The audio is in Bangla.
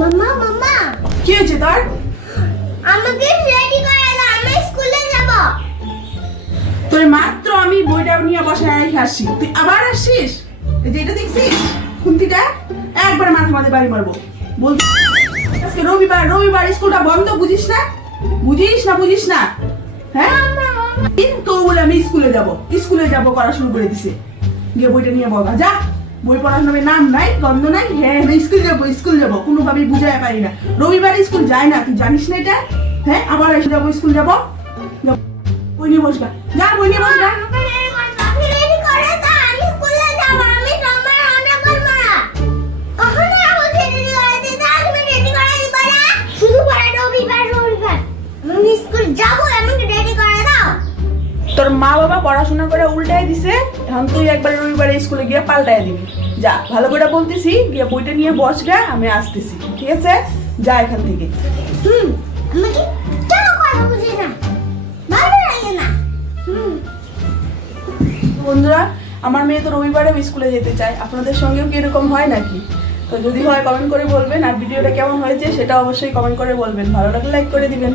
মাম্মা মাম্মা কি হয়েছে তোর? আমাকে রেডি করে দাও, আমি স্কুলে যাব। তোর মাত্র আমি বইটা নিয়ে বসায় রেখে আসছি, তুই আবার আসছিস? এই যে এটা দেখছিস খুন্তিটা, একবার মাথা মাঝে বাড়ি মারবো। বল আজকে রবিবার, রবিবার স্কুলটা বন্ধ, বুঝিস না? বুঝিস না হ্যাঁ? তো বলে আমি স্কুলে যাব করা শুরু করে দিছে। গিয়ে বইটা নিয়ে বগা যা, বই পড়ার নামে নাম নাই গন্ধ নাই। হ্যাঁ স্কুল যাবো কোনোভাবেই বুঝাই পারি না। রবিবারে স্কুল যায় না, তুই জানিস না এটা? হ্যাঁ আবার এসে যাবো স্কুল যাবো। বই নিয়ে বসগা, যা বই নিয়ে বসগা। আমাকে রেডি করে দাও, আমি স্কুলে যাব। আমি তোমার অনেক মারা কখনো আমাকে রেডি করে দিতে, তুমি রেডি করে দিবা না? শুধু পড়া রবিবার রবিবার, আমি স্কুল যাব, আমাকে রেডি করে দাও। তোর মা বাবা পড়াশোনা করে উল্টাই দিছে, এখন তুই একবার রবিবারে স্কুলে গিয়ে পাল্টাই দিবি। যা, ভালো করে বলতেছি, গিয়ে বইটা নিয়ে বসগা, আমি আসতেছি, ঠিক আছে? যা এখান থেকে। আমাকে কেন কথা বুঝি না, ভালো লাগে না। বন্ধুরা, আমার মেয়ে তো রবিবারেও স্কুলে যেতে চায়, আপনাদের সঙ্গেও কি এরকম হয় নাকি? তো যদি হয় কমেন্ট করে বলবেন, আর ভিডিওটা কেমন হয়েছে সেটা অবশ্যই কমেন্ট করে বলবেন। ভালো লাগলে লাইক করে দিবেন।